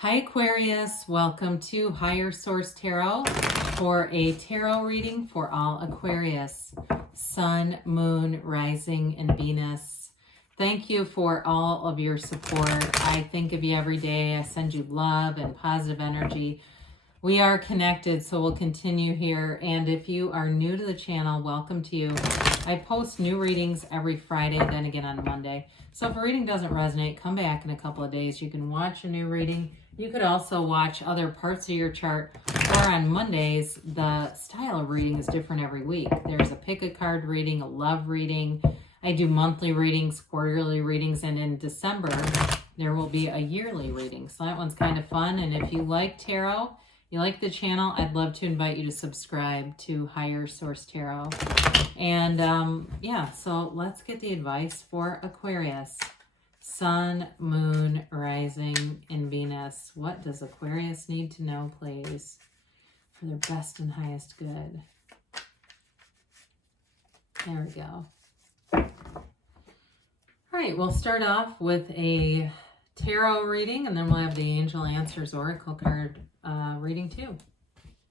Hi Aquarius, welcome to Higher Source Tarot for a tarot reading for all Aquarius, Sun, Moon, Rising, and Venus. Thank you for all of your support. I think of you every day. I send you love and positive energy. We are connected, so we'll continue here. And if you are new to the channel, welcome to you. I post new readings every Friday, then again on Monday. So if a reading doesn't resonate, come back in a couple of days. You can watch a new reading. You could also watch other parts of your chart. Or on Mondays, the style of reading is different every week. There's a pick a card reading, a love reading. I do monthly readings, quarterly readings, and in December, there will be a yearly reading. So that one's kind of fun. And if you like tarot, you like the channel, I'd love to invite you to subscribe to Higher Source Tarot. And yeah, so let's get the advice for Aquarius. Sun, Moon, Rising, and Venus. What does Aquarius need to know, please, for their best and highest good? There we go. All right, we'll start off with a tarot reading, and then we'll have the Angel Answers Oracle card reading too.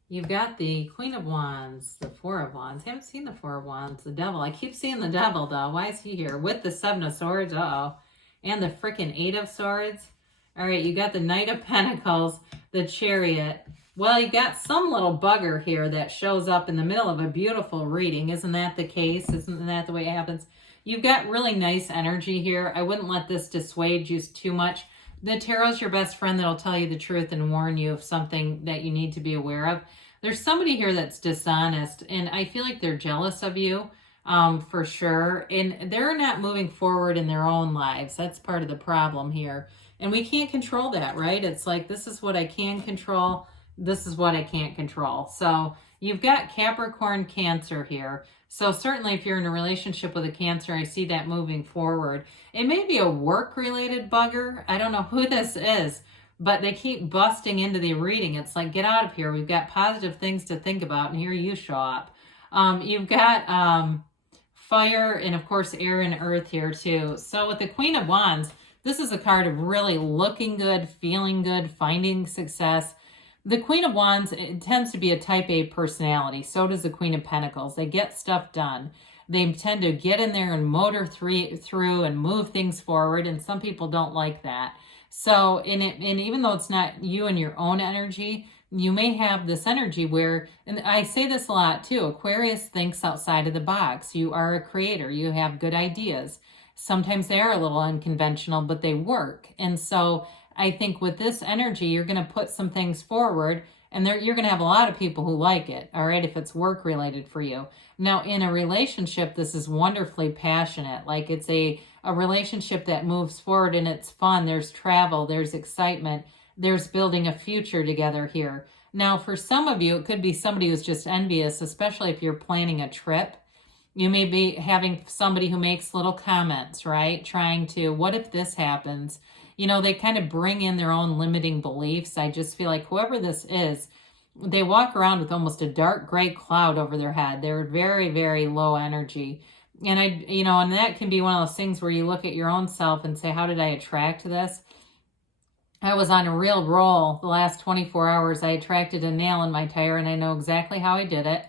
You've got the Queen of Wands, the Four of Wands. I haven't seen the Four of Wands, the Devil. I keep seeing the Devil, though. Why is he here? With the Seven of Swords, uh-oh. And the frickin' Eight of Swords. All right, you got the Knight of Pentacles, the Chariot. Well, you got some little bugger here that shows up in the middle of a beautiful reading. Isn't that the case? Isn't that the way it happens? You've got really nice energy here. I wouldn't let this dissuade you too much. The tarot's your best friend that'll tell you the truth and warn you of something that you need to be aware of. There's somebody here that's dishonest, and I feel like they're jealous of you. For sure. And they're not moving forward in their own lives. That's part of the problem here. And we can't control that, right? It's like, this is what I can control. This is what I can't control. So you've got Capricorn, Cancer here. So certainly if you're in a relationship with a Cancer, I see that moving forward. It may be a work-related bugger. I don't know who this is, but they keep busting into the reading. It's like, get out of here. We've got positive things to think about, and here you show up. You've got fire and, of course, air and earth here, too. So with the Queen of Wands, this is a card of really looking good, feeling good, finding success. The Queen of Wands, it tends to be a type A personality. So does the Queen of Pentacles. They get stuff done. They tend to get in there and motor through and move things forward, and some people don't like that. So, and even though it's not you and your own energy, you may have this energy where, and I say this a lot too, Aquarius thinks outside of the box. You are a creator. You have good ideas. Sometimes they are a little unconventional, but they work. And so I think with this energy, you're going to put some things forward, and you're going to have a lot of people who like it, all right, if it's work related for you. Now, in a relationship, this is wonderfully passionate. Like, it's a relationship that moves forward, and it's fun. There's travel, there's excitement. There's building a future together here. Now, for some of you, it could be somebody who's just envious, especially if you're planning a trip. You may be having somebody who makes little comments, right? Trying to, what if this happens? You know, they kind of bring in their own limiting beliefs. I just feel like whoever this is, they walk around with almost a dark gray cloud over their head. They're very, very low energy. And and that can be one of those things where you look at your own self and say, how did I attract this? I was on a real roll the last 24 hours. I attracted a nail in my tire, and I know exactly how I did it.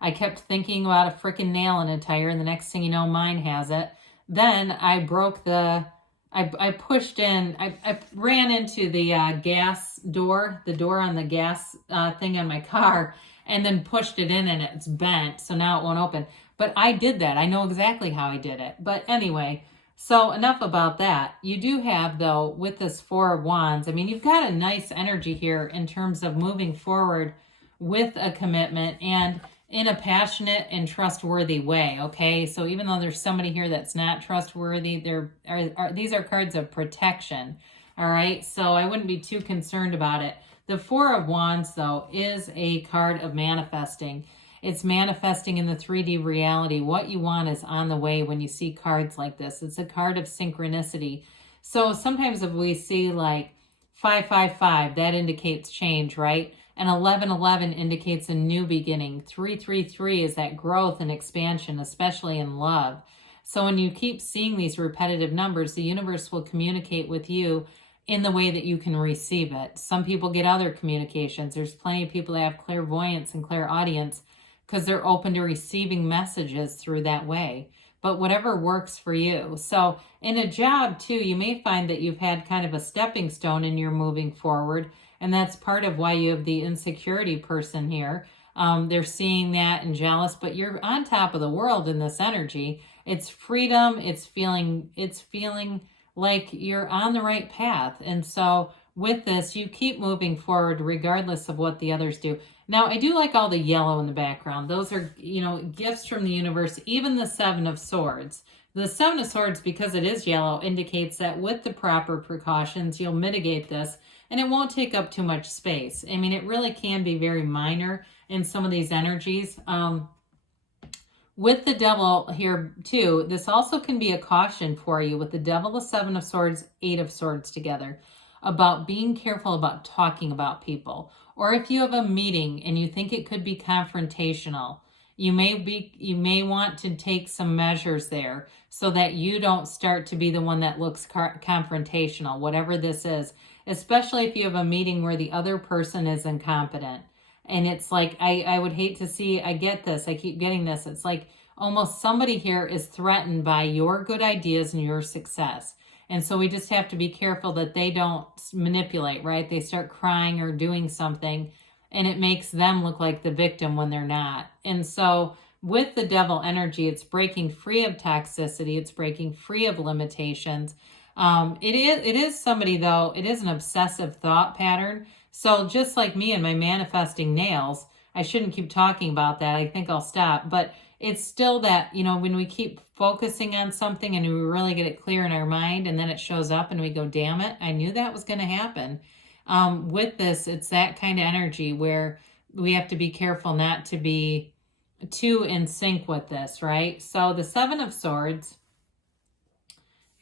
I kept thinking about a freaking nail in a tire, and the next thing you know, mine has it. Then I broke I pushed in, I ran into the gas door, the door on the gas thing on my car, and then pushed it in, and it's bent, so now it won't open. But I did that. I know exactly how I did it. But anyway, so enough about that. You do have, though, with this Four of Wands, I mean, you've got a nice energy here in terms of moving forward with a commitment and in a passionate and trustworthy way, okay? So even though there's somebody here that's not trustworthy, these are cards of protection, all right? So I wouldn't be too concerned about it. The Four of Wands, though, is a card of manifesting. It's manifesting in the 3D reality. What you want is on the way when you see cards like this. It's a card of synchronicity. So sometimes if we see like 555, that indicates change, right? And 1111 indicates a new beginning. 333 is that growth and expansion, especially in love. So when you keep seeing these repetitive numbers, the universe will communicate with you in the way that you can receive it. Some people get other communications. There's plenty of people that have clairvoyance and clairaudience because they're open to receiving messages through that way. But whatever works for you. So in a job too, you may find that you've had kind of a stepping stone and you're moving forward. And that's part of why you have the insecurity person here. They're seeing that and jealous, but you're on top of the world in this energy. It's freedom. It's feeling like you're on the right path. And so with this, you keep moving forward regardless of what the others do. Now, I do like all the yellow in the background. Those are, gifts from the universe, even the Seven of Swords. The Seven of Swords, because it is yellow, indicates that with the proper precautions, you'll mitigate this and it won't take up too much space. I mean, it really can be very minor in some of these energies. With the Devil here too, this also can be a caution for you with the Devil, the Seven of Swords, Eight of Swords together, about being careful about talking about people. Or if you have a meeting and you think it could be confrontational, you may want to take some measures there so that you don't start to be the one that looks confrontational, whatever this is, especially if you have a meeting where the other person is incompetent. And it's like, I would hate to see, I get this, I keep getting this. It's like almost somebody here is threatened by your good ideas and your success. And so we just have to be careful that they don't manipulate, right? They start crying or doing something and it makes them look like the victim when they're not. And so with the Devil energy, it's breaking free of toxicity. It's breaking free of limitations. It is somebody though, it is an obsessive thought pattern. So just like me and my manifesting nails, I shouldn't keep talking about that. I think I'll stop. But it's still that, when we keep focusing on something and we really get it clear in our mind and then it shows up and we go, damn it, I knew that was going to happen. With this, it's that kind of energy where we have to be careful not to be too in sync with this, right? So the Seven of Swords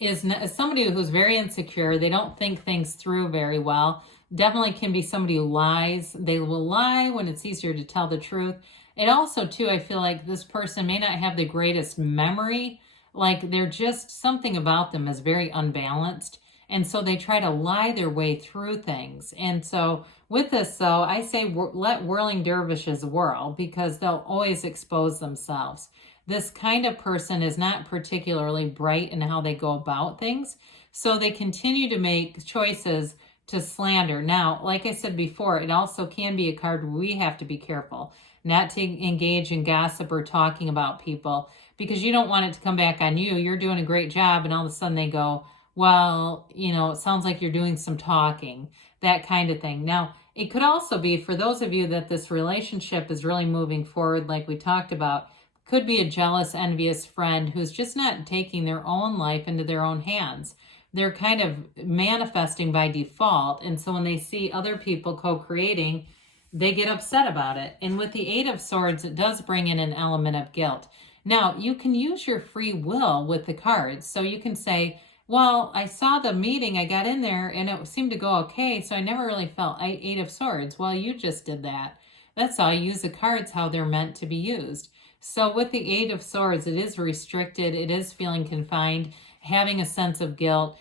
is somebody who's very insecure. They don't think things through very well. Definitely can be somebody who lies. They will lie when it's easier to tell the truth. It also, too, I feel like this person may not have the greatest memory. Like they're just, something about them is very unbalanced. And so they try to lie their way through things. And so with this, though, I say let whirling dervishes whirl because they'll always expose themselves. This kind of person is not particularly bright in how they go about things. So they continue to make choices to slander. Now, like I said before, it also can be a card where we have to be careful not to engage in gossip or talking about people because you don't want it to come back on you. You're doing a great job and all of a sudden they go, well, it sounds like you're doing some talking, that kind of thing. Now, it could also be for those of you that this relationship is really moving forward, like we talked about, could be a jealous, envious friend who's just not taking their own life into their own hands. They're kind of manifesting by default. And so when they see other people co-creating, they get upset about it. And with the Eight of Swords, it does bring in an element of guilt. Now, you can use your free will with the cards. So you can say, well, I saw the meeting, I got in there and it seemed to go okay. So I never really felt Eight of Swords. Well, you just did that. That's all. Use the cards how they're meant to be used. So with the Eight of Swords, it is restricted. It is feeling confined, having a sense of guilt.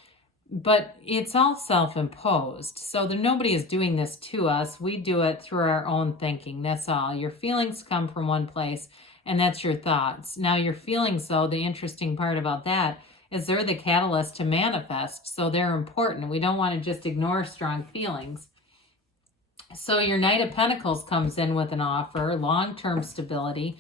But it's all self-imposed. So nobody is doing this to us. We do it through our own thinking. That's all. Your feelings come from one place, and that's your thoughts. Now, your feelings, though, the interesting part about that is they're the catalyst to manifest. So they're important. We don't want to just ignore strong feelings. So your Knight of Pentacles comes in with an offer, long-term stability.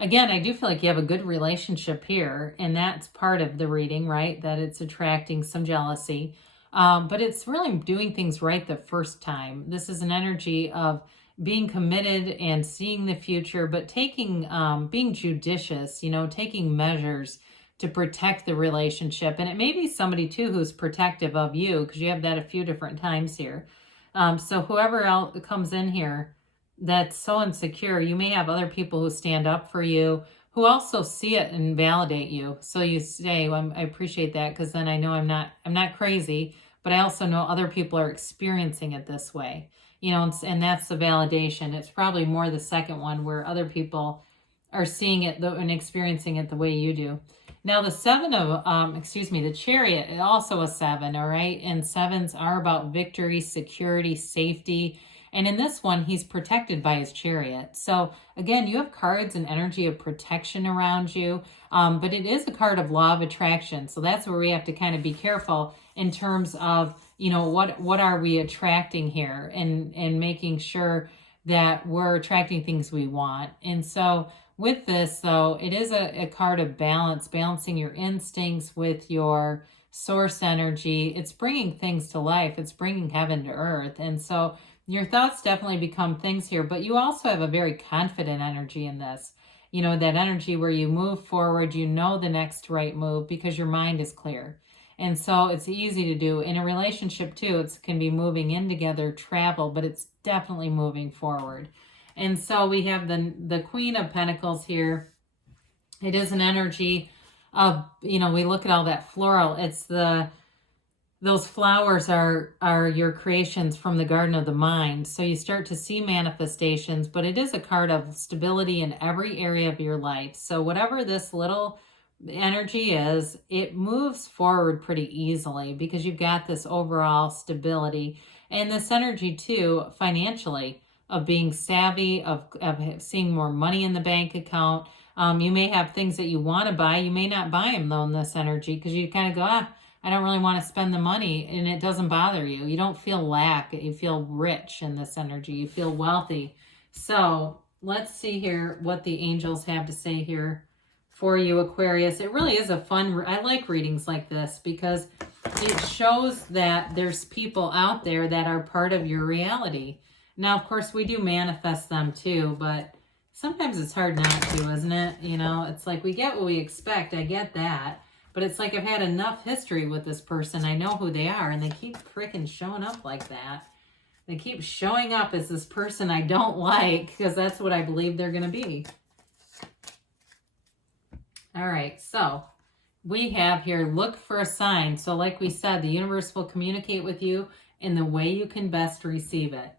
Again, I do feel like you have a good relationship here, and that's part of the reading, right? That it's attracting some jealousy, but it's really doing things right the first time. This is an energy of being committed and seeing the future, but taking, being judicious, taking measures to protect the relationship. And it may be somebody, too, who's protective of you, because you have that a few different times here. So whoever else comes in here that's so insecure, you may have other people who stand up for you, who also see it and validate you. So you say, well, I appreciate that because then I know I'm not crazy, but I also know other people are experiencing it this way, and that's the validation. It's probably more the second one where other people are seeing it and experiencing it the way you do. Now the the Chariot is also a 7, all right? And 7s are about victory, security, safety. And in this one, he's protected by his Chariot. So again, you have cards and energy of protection around you, but it is a card of law of attraction. So that's where we have to kind of be careful in terms of, what are we attracting here, and making sure that we're attracting things we want. And so with this, though, it is a card of balance, balancing your instincts with your source energy. It's bringing things to life. It's bringing heaven to earth. And so your thoughts definitely become things here, but you also have a very confident energy in this. That energy where you move forward, the next right move because your mind is clear. And so it's easy to do. In a relationship, too, it can be moving in together, travel, but it's definitely moving forward. And so we have the Queen of Pentacles here. It is an energy of, we look at all that floral. It's those flowers are your creations from the Garden of the Mind. So you start to see manifestations, but it is a card of stability in every area of your life. So whatever this little energy is, it moves forward pretty easily because you've got this overall stability. And this energy too, financially, of being savvy, of seeing more money in the bank account. You may have things that you want to buy. You may not buy them, though, in this energy because you kind of go, I don't really want to spend the money, and it doesn't bother you. You don't feel lack. You feel rich in this energy. You feel wealthy. So let's see here what the angels have to say here for you, Aquarius. It really is a fun, I like readings like this because it shows that there's people out there that are part of your reality. Now, of course, we do manifest them too, but sometimes it's hard not to, isn't it? It's like we get what we expect. I get that. But it's like I've had enough history with this person. I know who they are, and they keep freaking showing up like that. They keep showing up as this person I don't like because that's what I believe they're going to be. All right, so we have here, look for a sign. So like we said, the universe will communicate with you in the way you can best receive it.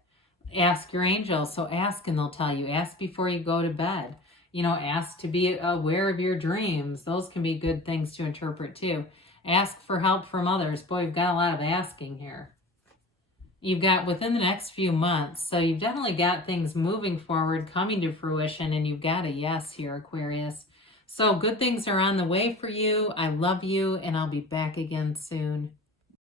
Ask your angels. So ask and they'll tell you. Ask before you go to bed. Ask to be aware of your dreams. Those can be good things to interpret too. Ask for help from others. Boy, you've got a lot of asking here. You've got within the next few months. So you've definitely got things moving forward, coming to fruition, and you've got a yes here, Aquarius. So good things are on the way for you. I love you, and I'll be back again soon.